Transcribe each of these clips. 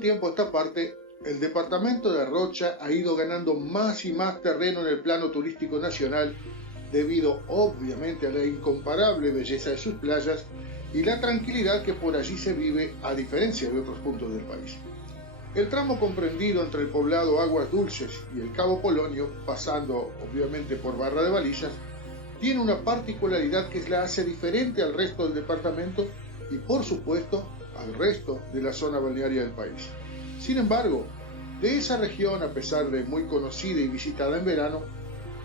un tiempo a esta parte, el departamento de Rocha ha ido ganando más y más terreno en el plano turístico nacional, debido obviamente a la incomparable belleza de sus playas y la tranquilidad que por allí se vive a diferencia de otros puntos del país. El tramo comprendido entre el poblado Aguas Dulces y el Cabo Polonio, pasando obviamente por Barra de Valillas, tiene una particularidad que la hace diferente al resto del departamento y por supuesto al resto de la zona balnearia del país. Sin embargo, de esa región, a pesar de muy conocida y visitada en verano,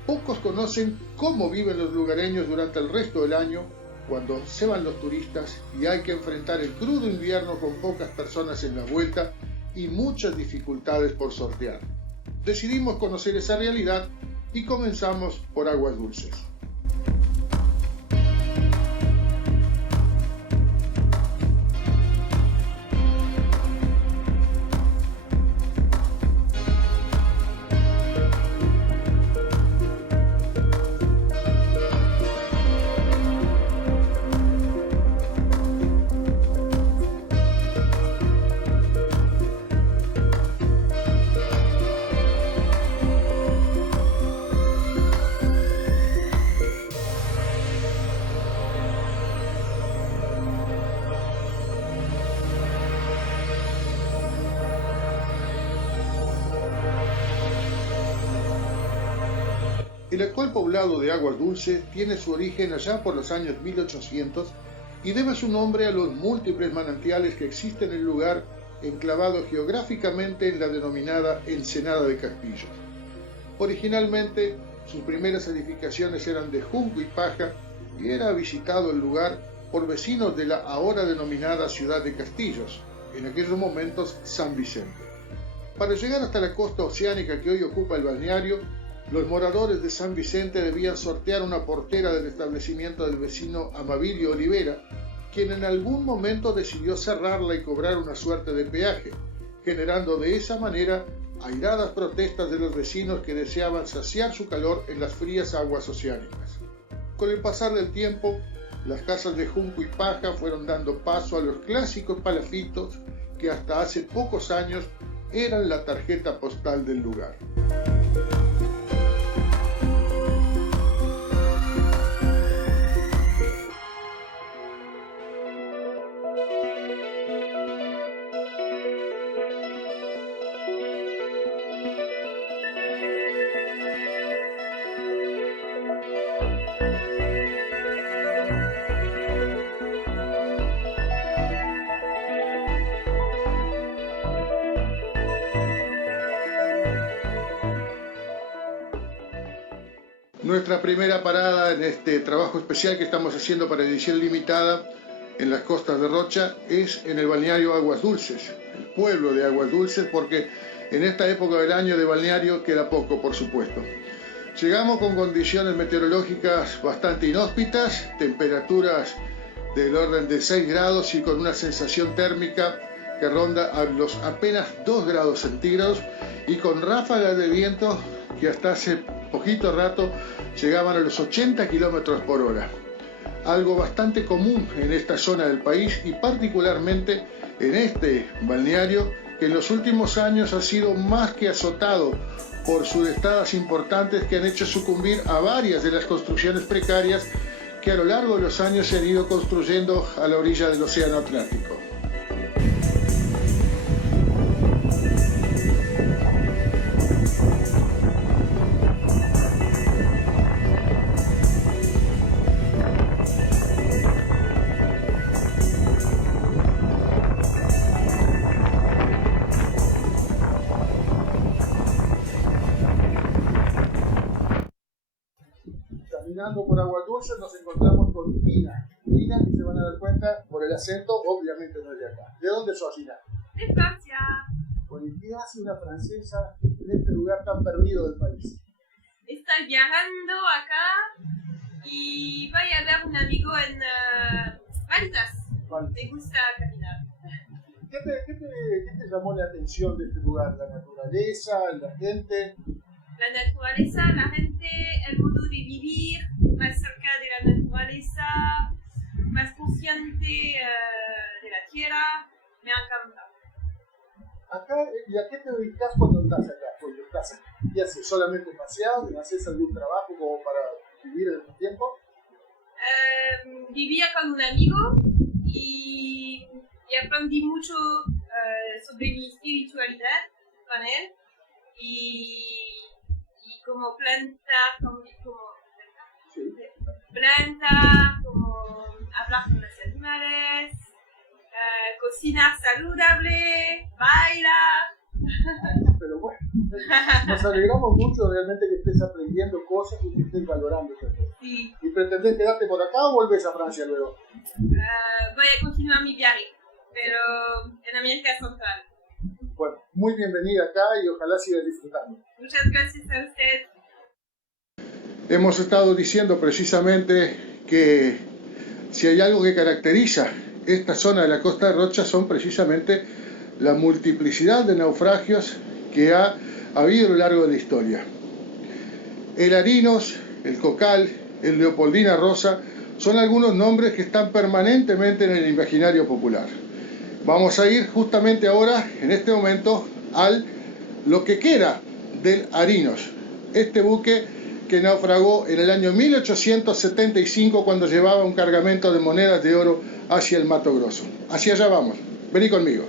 pocos conocen cómo viven los lugareños durante el resto del año, cuando se van los turistas y hay que enfrentar el crudo invierno con pocas personas en la vuelta y muchas dificultades por sortear. Decidimos conocer esa realidad y comenzamos por Aguas Dulces. El actual poblado de Aguas Dulces tiene su origen allá por los años 1800 y debe su nombre a los múltiples manantiales que existen en el lugar, enclavado geográficamente en la denominada Ensenada de Castillos. Originalmente, sus primeras edificaciones eran de junco y paja y era visitado el lugar por vecinos de la ahora denominada ciudad de Castillos, en aquellos momentos San Vicente. Para llegar hasta la costa oceánica que hoy ocupa el balneario, los moradores de San Vicente debían sortear una portera del establecimiento del vecino Amabilio Olivera, quien en algún momento decidió cerrarla y cobrar una suerte de peaje, generando de esa manera airadas protestas de los vecinos que deseaban saciar su calor en las frías aguas oceánicas. Con el pasar del tiempo, las casas de junco y paja fueron dando paso a los clásicos palafitos que hasta hace pocos años eran la tarjeta postal del lugar. Nuestra primera parada en este trabajo especial que estamos haciendo para edición limitada en las costas de Rocha es en el balneario Aguas Dulces, el pueblo de Aguas Dulces, porque en esta época del año de balneario queda poco, por supuesto. Llegamos con condiciones meteorológicas bastante inhóspitas, temperaturas del orden de 6 grados y con una sensación térmica que ronda a los apenas 2 grados centígrados y con ráfagas de viento que hasta hace poquito rato llegaban a los 80 kilómetros por hora. Algo bastante común en esta zona del país y particularmente en este balneario que en los últimos años ha sido más que azotado por sudestadas importantes que han hecho sucumbir a varias de las construcciones precarias que a lo largo de los años se han ido construyendo a la orilla del Océano Atlántico. Caminando por Aguas Dulces nos encontramos con Ina. Ina, que se van a dar cuenta por el acento, obviamente no es de acá. ¿De dónde sos, Ina? De Francia. Bueno, ¿y qué hace una francesa en este lugar tan perdido del país? Estoy viajando acá y voy a ver un amigo en Valtas. Me gusta caminar. ¿Qué te llamó la atención de este lugar? ¿La naturaleza, la gente? La naturaleza, la gente, el modo de vivir, más cerca de la naturaleza, más consciente de la tierra, me encanta. Acá, ¿y a qué te dedicas cuando estás acá? Cuando estás acá. ¿Qué haces? ¿Solamente paseado? ¿Haces algún trabajo como para vivir en el tiempo? Vivía con un amigo y aprendí mucho sobre mi espiritualidad con él y como planta, como hablar con los animales, cocinar saludable, bailar. Pero bueno, nos alegramos mucho realmente que estés aprendiendo cosas y que estés valorando también. Sí. ¿Y pretendés quedarte por acá o volvés a Francia luego? Voy a continuar mi viaje, pero en América Central. Bueno, muy bienvenida acá y ojalá sigas disfrutando. Muchas gracias a usted. Hemos estado diciendo precisamente que si hay algo que caracteriza esta zona de la Costa de Rocha son precisamente la multiplicidad de naufragios que ha habido a lo largo de la historia. El Arinos, el Cocal, el Leopoldina Rosa son algunos nombres que están permanentemente en el imaginario popular. Vamos a ir justamente ahora, en este momento, al lo que queda del Arinos, este buque que naufragó en el año 1875 cuando llevaba un cargamento de monedas de oro hacia el Mato Grosso. Hacia allá vamos, vení conmigo.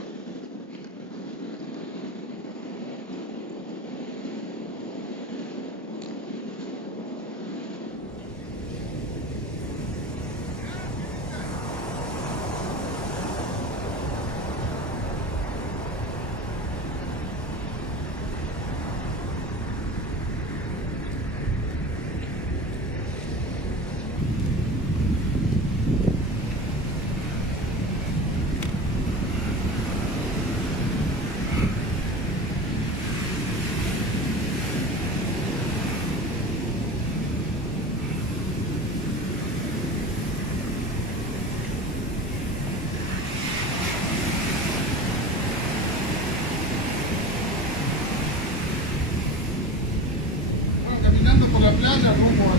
Caminando por la playa rumbo a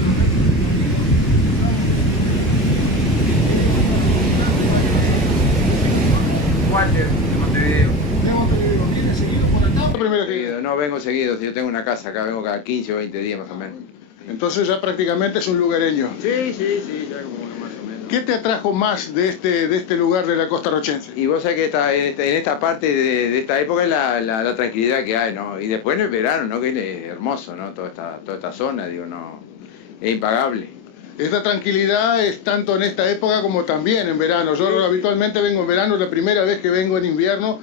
Walter, de Montevideo. ¿Viene seguido por acá? Primero Seguido, no vengo seguido, si yo tengo una casa acá, vengo cada 15 o 20 días más o menos. Entonces ya prácticamente es un lugareño. Sí, ya como uno más o menos. ¿Qué te atrajo más de este lugar de la costa rochense? Y vos sabés que en esta parte de esta época es la tranquilidad que hay, ¿no? Y después en el verano, ¿no? Que es hermoso, ¿no? Toda esta zona, digo, no, es impagable. Esta tranquilidad es tanto en esta época como también en verano. Yo habitualmente vengo en verano, es la primera vez que vengo en invierno,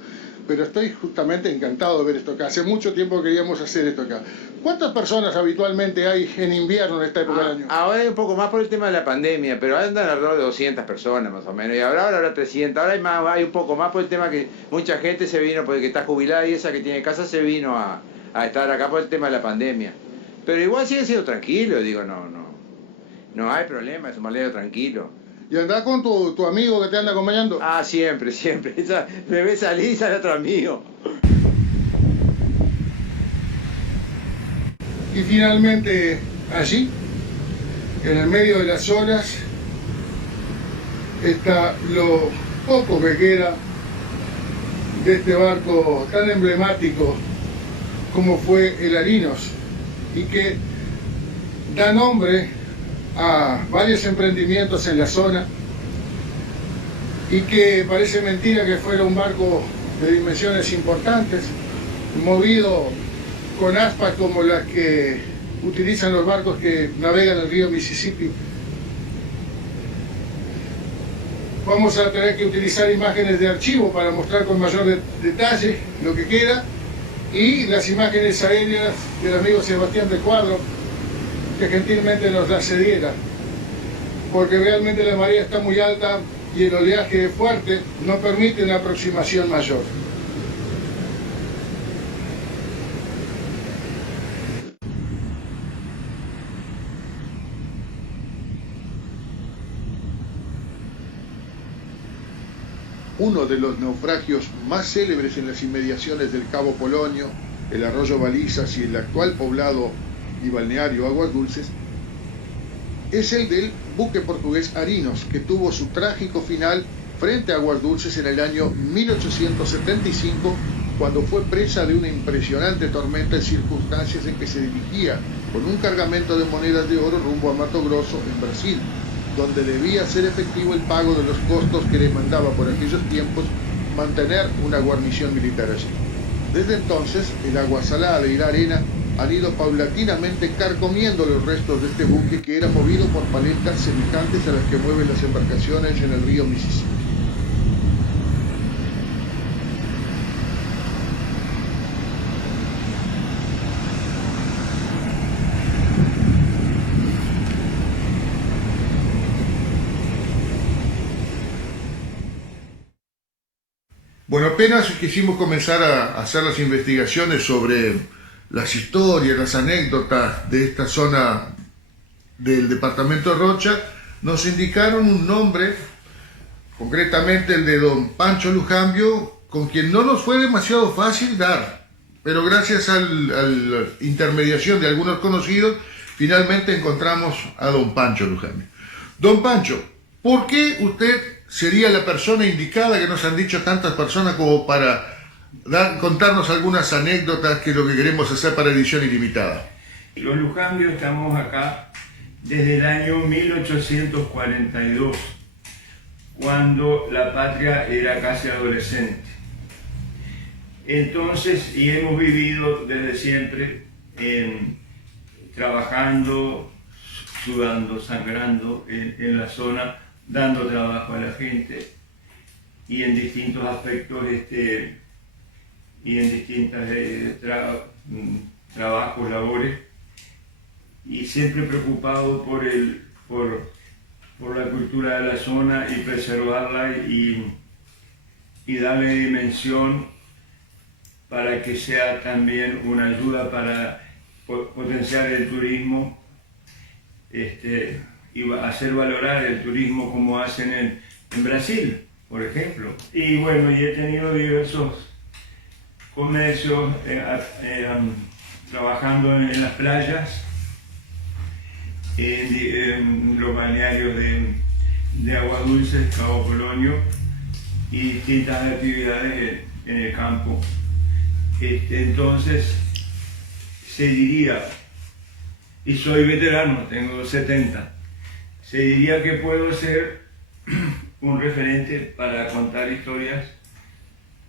pero estoy justamente encantado de ver esto acá. Hace mucho tiempo queríamos hacer esto acá. ¿Cuántas personas habitualmente hay en invierno en esta época del año? Ahora hay un poco más por el tema de la pandemia, pero andan alrededor de 200 personas más o menos. Y ahora habrá 300, ahora hay un poco más por el tema que mucha gente se vino, porque está jubilada y esa que tiene casa se vino a estar acá por el tema de la pandemia. Pero igual sigue siendo tranquilo, digo, no hay problema, es un balneario tranquilo. ¿Y andás con tu amigo que te anda acompañando? Ah, siempre. Me ve salir y sale otro amigo. Y finalmente allí, en el medio de las olas, está lo poco que queda de este barco tan emblemático como fue el Arinos y que da nombre a varios emprendimientos en la zona y que parece mentira que fuera un barco de dimensiones importantes, movido con aspas como las que utilizan los barcos que navegan el río Mississippi. Vamos a tener que utilizar imágenes de archivo para mostrar con mayor detalle lo que queda y las imágenes aéreas del amigo Sebastián de Cuadro, que gentilmente nos la cediera, porque realmente la marea está muy alta y el oleaje fuerte no permite una aproximación mayor. Uno de los naufragios más célebres en las inmediaciones del Cabo Polonio, el arroyo Balizas y el actual poblado y balneario Aguas Dulces, es el del buque portugués Arinos, que tuvo su trágico final frente a Aguas Dulces en el año 1875 cuando fue presa de una impresionante tormenta de circunstancias en que se dirigía con un cargamento de monedas de oro rumbo a Mato Grosso, en Brasil, donde debía hacer efectivo el pago de los costos que demandaba por aquellos tiempos mantener una guarnición militar allí. Desde entonces, el agua salada y la arena han ido paulatinamente carcomiendo los restos de este buque que era movido por paletas semejantes a las que mueven las embarcaciones en el río Mississippi. Bueno, apenas quisimos comenzar a hacer las investigaciones sobre las historias, las anécdotas de esta zona del departamento de Rocha, nos indicaron un nombre, concretamente el de don Pancho Lujambio, con quien no nos fue demasiado fácil dar, pero gracias a la intermediación de algunos conocidos, finalmente encontramos a don Pancho Lujambio. Don Pancho, ¿por qué usted sería la persona indicada, que nos han dicho tantas personas, como para contarnos algunas anécdotas, que es lo que queremos hacer para Edición Ilimitada? Los Lujambio estamos acá desde el año 1842, cuando la patria era casi adolescente. Entonces, y hemos vivido desde siempre trabajando, sudando, sangrando en la zona, dando trabajo a la gente y en distintos aspectos y en distintos trabajos, labores, y siempre preocupado por la cultura de la zona y preservarla y darle dimensión para que sea también una ayuda para potenciar el turismo y hacer valorar el turismo como hacen en Brasil, por ejemplo. Y bueno, y he tenido diversos comercios trabajando en las playas, en los balnearios de Aguas Dulces, Cabo Polonio, y distintas actividades en el campo. Entonces, se diría, y soy veterano, tengo 70, se diría que puedo ser un referente para contar historias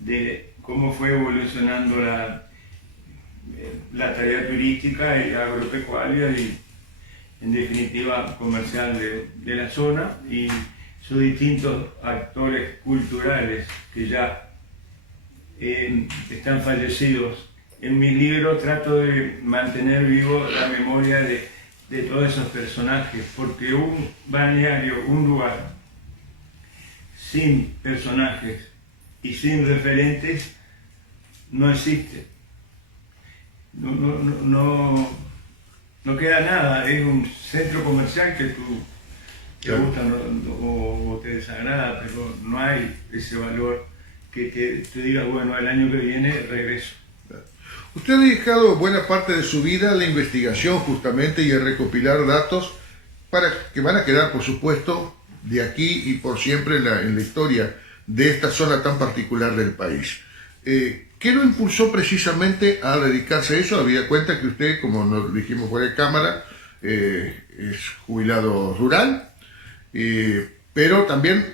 de cómo fue evolucionando la tarea turística y agropecuaria y, en definitiva, comercial de la zona, y sus distintos actores culturales que ya están fallecidos. En mi libro trato de mantener vivo la memoria de todos esos personajes, porque un balneario, un lugar sin personajes y sin referentes no existe. No queda nada, es un centro comercial que tú te gusta o te desagrada, pero no hay ese valor que tú digas, bueno, el año que viene regreso. Usted ha dedicado buena parte de su vida a la investigación justamente y a recopilar datos que van a quedar, por supuesto, de aquí y por siempre en la historia de esta zona tan particular del país. ¿Qué lo impulsó precisamente a dedicarse a eso? Habida cuenta que usted, como nos dijimos fuera de cámara, es jubilado rural, pero también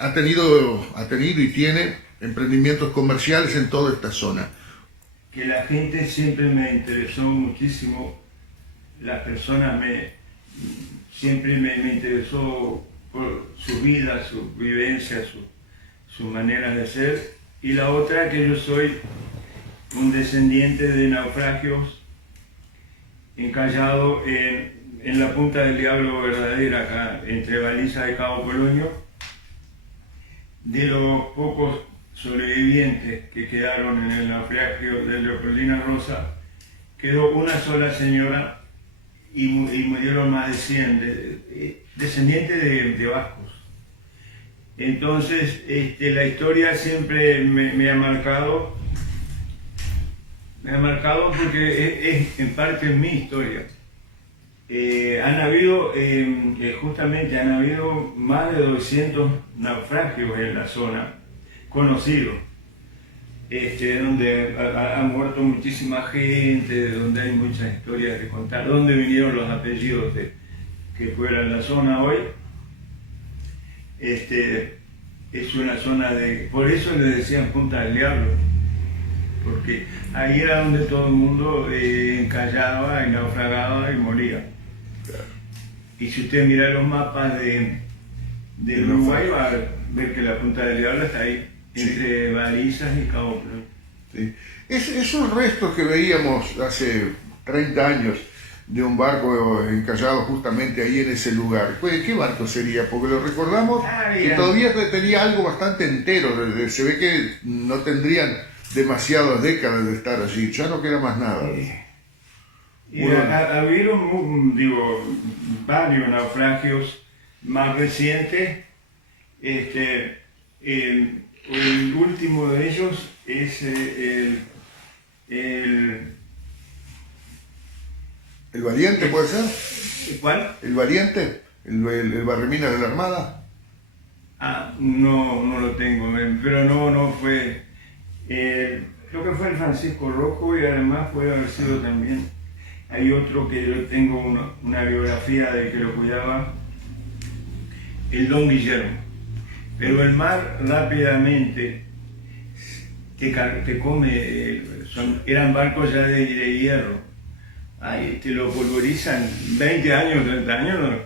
ha tenido y tiene emprendimientos comerciales en toda esta zona. Que la gente siempre me interesó muchísimo, las personas siempre me interesó por su vida, su vivencia, sus maneras de ser. Y la otra, que yo soy un descendiente de naufragios encallado en la Punta del Diablo verdadera, acá entre Baliza y Cabo Polonio. De los pocos sobrevivientes que quedaron en el naufragio de Leopoldina Rosa, quedó una sola señora y murieron más de 100 descendientes de vascos. Entonces, la historia siempre me ha marcado porque es en parte mi historia. Han habido más de 200 naufragios en la zona, conocidos. donde ha muerto muchísima gente, donde hay muchas historias de contar, donde vinieron los apellidos que fuera la zona hoy. Es una zona de... Por eso le decían Punta del Diablo, porque ahí era donde todo el mundo encallaba y naufragaba y moría. Y si usted mira los mapas de Uruguay, va a ver que la Punta del Diablo está ahí, entre Balizas y Cabo Polonio. Sí. Esos restos que veíamos hace 30 años de un barco encallado justamente ahí en ese lugar, ¿qué barco sería? Porque lo recordamos que todavía tenía algo bastante entero, se ve que no tendrían demasiadas décadas de estar allí, ya no queda más nada. Y hubieron, varios naufragios más recientes. El último de ellos es ¿El Valiente puede ser? ¿Cuál? ¿El Valiente? ¿El Barreminas de la Armada? No lo tengo, pero no fue. Creo que fue el Francisco Rojo y además puede haber sido también. Hay otro que yo tengo una biografía de que lo cuidaba, el Don Guillermo. Pero el mar rápidamente te come, eran barcos ya de hierro. Ahí te lo pulverizan 20 años, 30 años,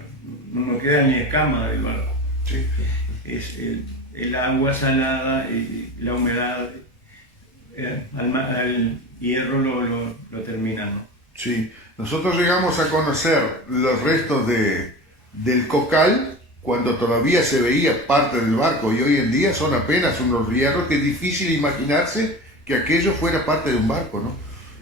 no queda ni escama del barco. Sí. Es el agua salada y la humedad al hierro lo termina, ¿no? Sí, nosotros llegamos a conocer los restos del Cocal cuando todavía se veía parte del barco, y hoy en día son apenas unos hierros que es difícil imaginarse que aquello fuera parte de un barco, ¿no?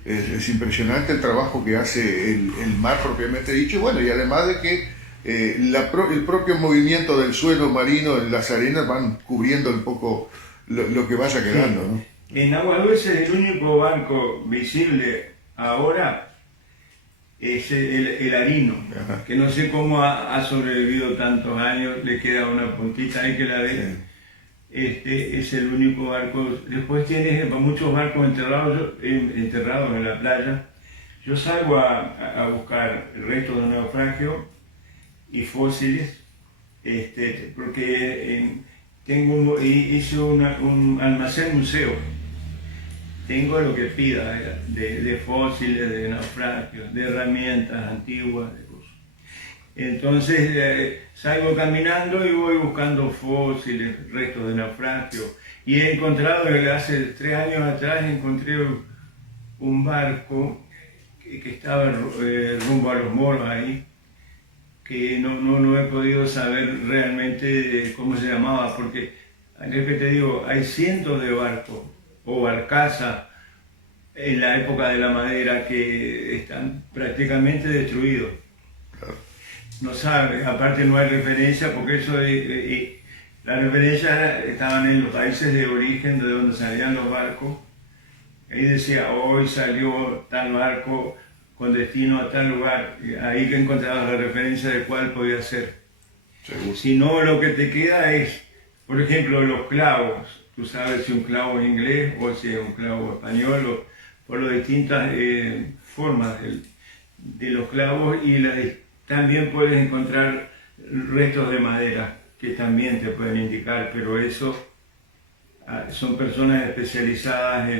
Es impresionante el trabajo que hace el mar propiamente dicho, y bueno, y además de que el propio movimiento del suelo marino en las arenas van cubriendo un poco lo que vaya quedando, ¿no? En Agua Dulce el único barco visible ahora es el Arino, que no sé cómo ha sobrevivido tantos años, le queda una puntita ahí que la ve. Es el único barco. Después tienes muchos barcos enterrados en la playa. Yo salgo a buscar restos de naufragio y fósiles, porque hice un almacén museo. Tengo lo que pida de fósiles, de naufragios, de herramientas antiguas, de cosas. Entonces salgo caminando y voy buscando fósiles, restos de naufragio. Y he encontrado, hace 3 años atrás, encontré un barco que estaba rumbo a los Moros ahí, que no he podido saber realmente cómo se llamaba, porque, es que te digo, hay cientos de barcos o barcazas en la época de la madera que están prácticamente destruidos. No sabe, aparte no hay referencia, porque eso las referencias estaban en los países de origen de donde salían los barcos. Ahí decía, hoy salió tal barco con destino a tal lugar. Ahí que encontrabas la referencia de cuál podía ser. Seguro. Si no, lo que te queda es, por ejemplo, los clavos. Tú sabes si un clavo es inglés o si es un clavo español, o por las distintas formas de los clavos, y también puedes encontrar restos de madera que también te pueden indicar, pero eso son personas especializadas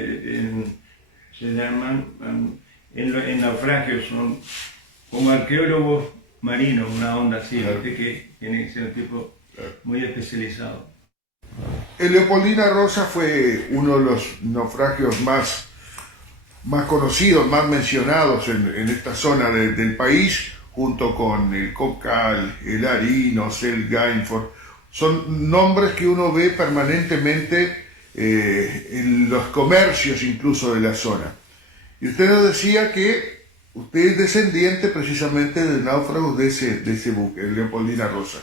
se llaman en naufragios, son como arqueólogos marinos, una onda así, claro, que tiene que ser un tipo muy especializado. El Leopoldina Rosa fue uno de los naufragios más conocidos, más mencionados en esta zona del país, junto con el Cocal, el Arinos, el Gainford. Son nombres que uno ve permanentemente en los comercios incluso de la zona. Y usted nos decía que usted es descendiente precisamente de náufragos de ese buque, el Leopoldina Rosa.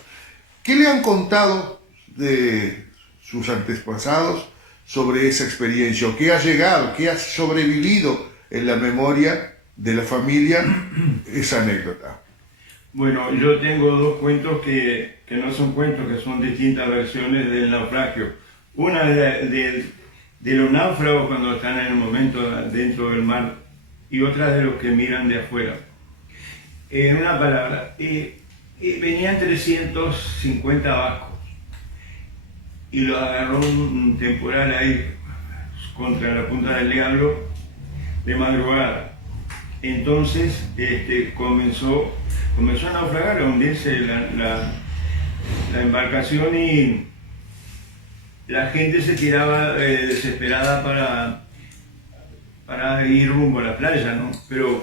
¿Qué le han contado de sus antepasados sobre esa experiencia? ¿O qué ha llegado, qué ha sobrevivido en la memoria de la familia esa anécdota? Bueno, yo tengo 2 cuentos que no son cuentos, que son distintas versiones del naufragio. Una de de los náufragos cuando están en el momento dentro del mar y otras de los que miran de afuera. En una palabra, venían 350 vascos y los agarró un temporal ahí contra la Punta del Diablo de madrugada. Entonces comenzó a naufragar, a hundirse la embarcación y la gente se tiraba desesperada para ir rumbo a la playa, ¿no? Pero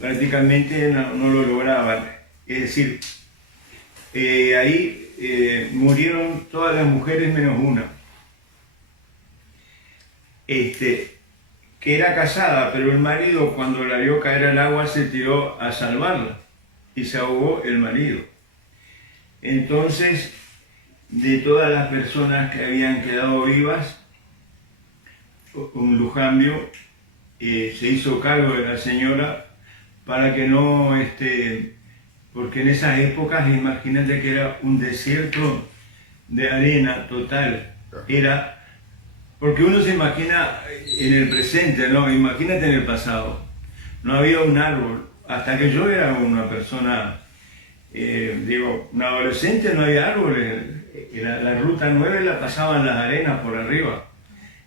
prácticamente no lo lograban. Es decir, ahí murieron todas las mujeres menos una. Que era casada, pero el marido cuando la vio caer al agua se tiró a salvarla y se ahogó el marido. Entonces, de todas las personas que habían quedado vivas, un lujambio se hizo cargo de la señora para que no, porque en esas épocas, imagínate que era un desierto de arena total, porque uno se imagina en el presente, ¿no? Imagínate en el pasado, no había un árbol, hasta que yo era una persona, un adolescente, no había árboles, la ruta 9 la pasaban las arenas por arriba,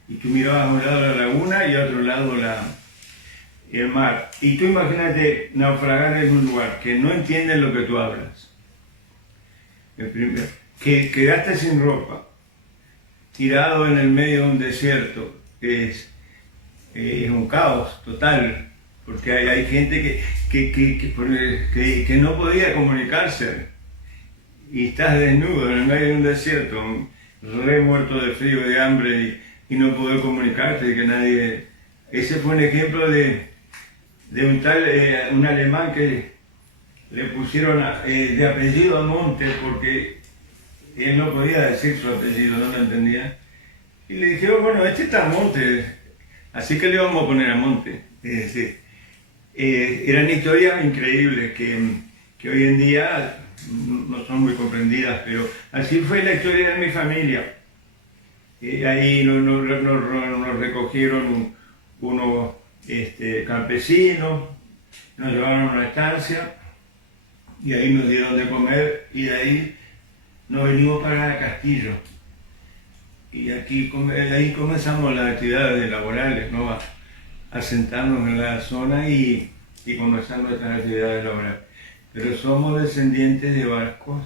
y tú mirabas a un lado la laguna y a otro lado el mar. Y tú imagínate naufragar en un lugar que no entienden lo que tú hablas. Que quedaste sin ropa, tirado en el medio de un desierto, es un caos total, porque hay gente que no podía comunicarse, y estás desnudo en el medio de un desierto, re muerto de frío, de hambre, y no poder comunicarte, que nadie... Ese fue un ejemplo de un alemán que le pusieron de apellido a Monte porque él no podía decir su apellido, no lo entendía. Y le dijeron, bueno, está Monte, así que le vamos a poner a Monte. Es decir, eran historias increíbles que hoy en día no son muy comprendidas, pero así fue la historia de mi familia. Ahí nos recogieron unos campesinos, nos llevaron a una estancia y ahí nos dieron de comer y de ahí nos venimos para Castillo. Y ahí comenzamos las actividades laborales, ¿no? A sentarnos en la zona y comenzar nuestras actividades laborales. Pero somos descendientes de vascos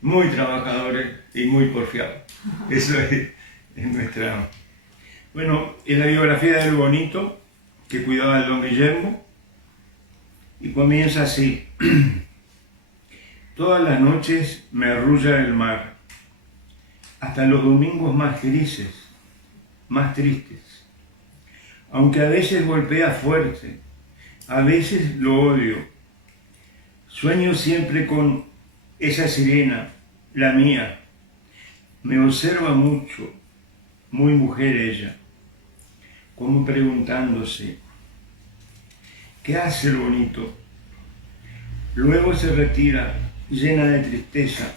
muy trabajadores y muy porfiados. Eso es nuestra... Bueno, es la biografía del Bonito, que cuidaba del don Guillermo, y comienza así. Todas las noches me arrulla el mar, hasta los domingos más grises, más tristes. Aunque a veces golpea fuerte, a veces lo odio. Sueño siempre con esa sirena, la mía. Me observa mucho, muy mujer ella, como preguntándose, ¿qué hace el Bonito? Luego se retira, llena de tristeza,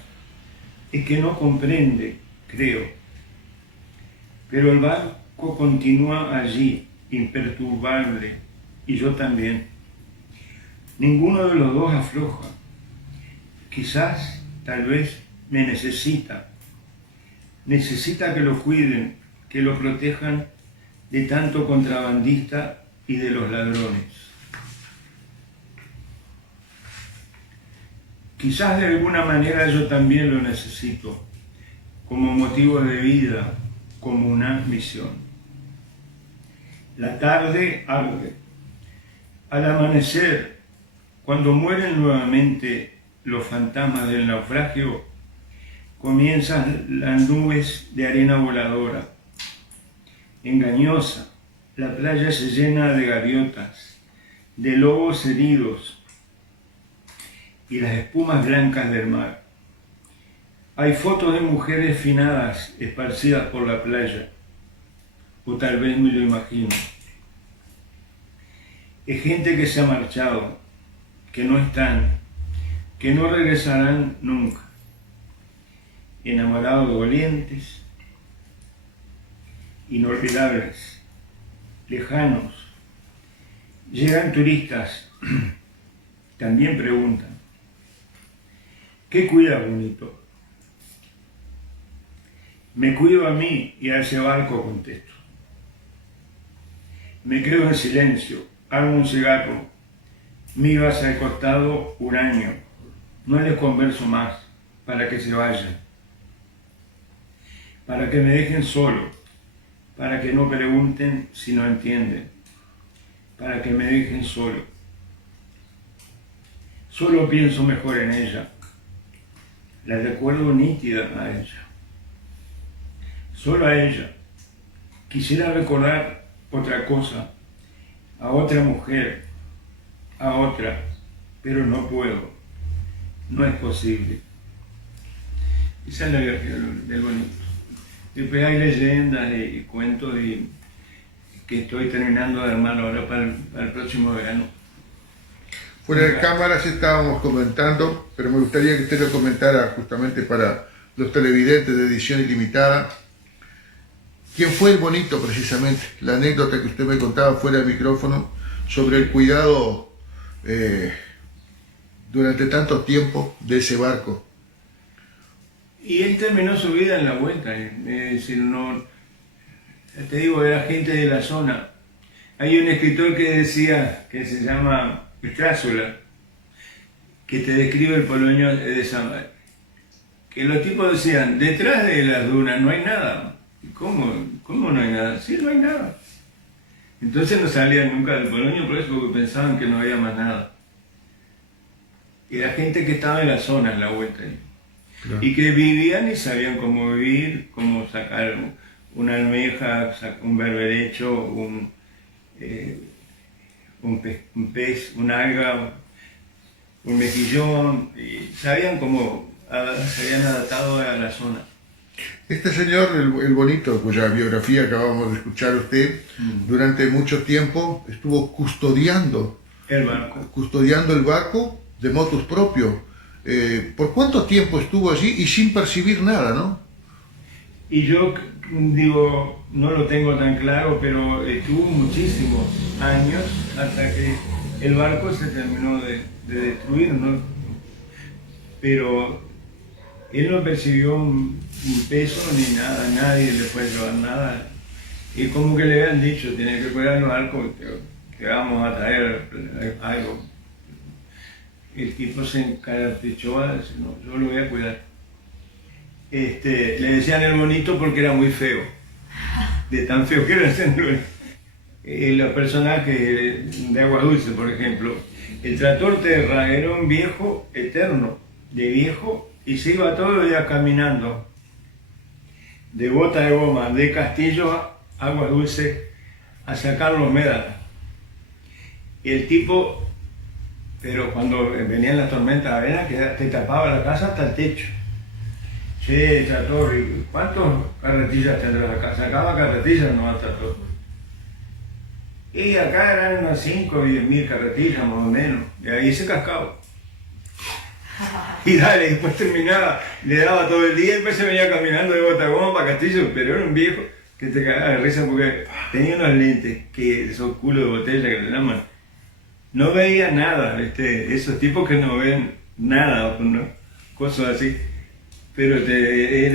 es que no comprende, creo. Pero el barco continúa allí, imperturbable, y yo también. Ninguno de los dos afloja. Quizás, tal vez, me necesita. Necesita que lo cuiden, que lo protejan de tanto contrabandista y de los ladrones. Quizás de alguna manera yo también lo necesito, como motivo de vida, como una misión. La tarde arde. Al amanecer, cuando mueren nuevamente los fantasmas del naufragio, comienzan las nubes de arena voladora. Engañosa, la playa se llena de gaviotas, de lobos heridos y las espumas blancas del mar. Hay fotos de mujeres finadas esparcidas por la playa, o tal vez me lo imagino. Es gente que se ha marchado, que no están, que no regresarán nunca. Enamorados dolientes, inolvidables, lejanos. Llegan turistas, también preguntan, ¿qué cuida Bonito? Me cuido a mí y a ese barco, contesto. Me quedo en silencio, hago un cigarro, miro hacia el costado un año, no les converso más para que se vayan, para que me dejen solo, para que no pregunten si no entienden, para que me dejen solo. Solo pienso mejor en ella, la recuerdo nítida a ella, solo a ella. Quisiera recordar otra cosa, a otra mujer, a otra, pero no puedo, no es posible. Esa es la versión del Bonito. Después hay leyendas y cuentos que estoy terminando de armar ahora para el próximo verano. Fuera de cámaras estábamos comentando, pero me gustaría que usted lo comentara justamente para los televidentes de Edición Ilimitada. ¿Quién fue el Bonito precisamente? La anécdota que usted me contaba fuera del micrófono sobre el cuidado durante tanto tiempo de ese barco. Y él terminó su vida en la vuelta, es decir, no, te digo, era gente de la zona. Hay un escritor que decía, que se llama Strássula, que te describe el Polonio de esa manera, que los tipos decían, detrás de las dunas no hay nada. ¿Cómo no hay nada? Sí, no hay nada. Entonces no salían nunca del Polonio por eso, porque pensaban que no había más nada. Y la gente que estaba en la zona, en la vuelta, claro. Y que vivían y sabían cómo vivir, cómo sacar una almeja, un berberecho, un pez, un alga, un mejillón, y sabían cómo se habían adaptado a la zona. Este señor, el Bonito, cuya biografía acabamos de escuchar usted, durante mucho tiempo estuvo custodiando el barco de motus propio. ¿Por cuánto tiempo estuvo allí y sin percibir nada, no? Y yo digo, no lo tengo tan claro, pero estuvo muchísimos años hasta que el barco se terminó de destruir, ¿no? Pero él no percibió un peso ni nada, nadie le puede llevar nada. Y como que le habían dicho, tiene que cuidar el barco, que vamos a traer algo. El tipo se encarapechó a decir, no, yo lo voy a cuidar. Le decían el Bonito porque era muy feo, de tan feo que era el los personajes de Agua Dulce, por ejemplo. El Trator Terra era un viejo eterno, de viejo, y se iba todos los días caminando, de Bota de Goma, de Castillo a Agua Dulce, a sacar los médanos. Y el tipo, pero cuando venían las tormentas de arena, que te tapaba la casa hasta el techo. Che, Trator, ¿cuántas carretillas tendrás acá? Sacaba carretillas, no al Trator. Y acá eran unas 5 o 10.000 carretillas más o menos, y ahí se cascaba. Y dale, después terminaba, le daba todo el día y después se venía caminando de Bota de Goma para Castillo, pero era un viejo que te cagaba de risa porque tenía unos lentes, que esos culos de botella que le llaman. No veía nada, esos tipos que no ven nada, ¿no? Cosas así. Pero le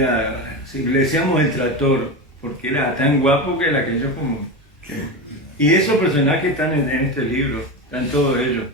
decíamos el Trator, porque era tan guapo que era aquello como... Y esos personajes están en este libro, están todos ellos.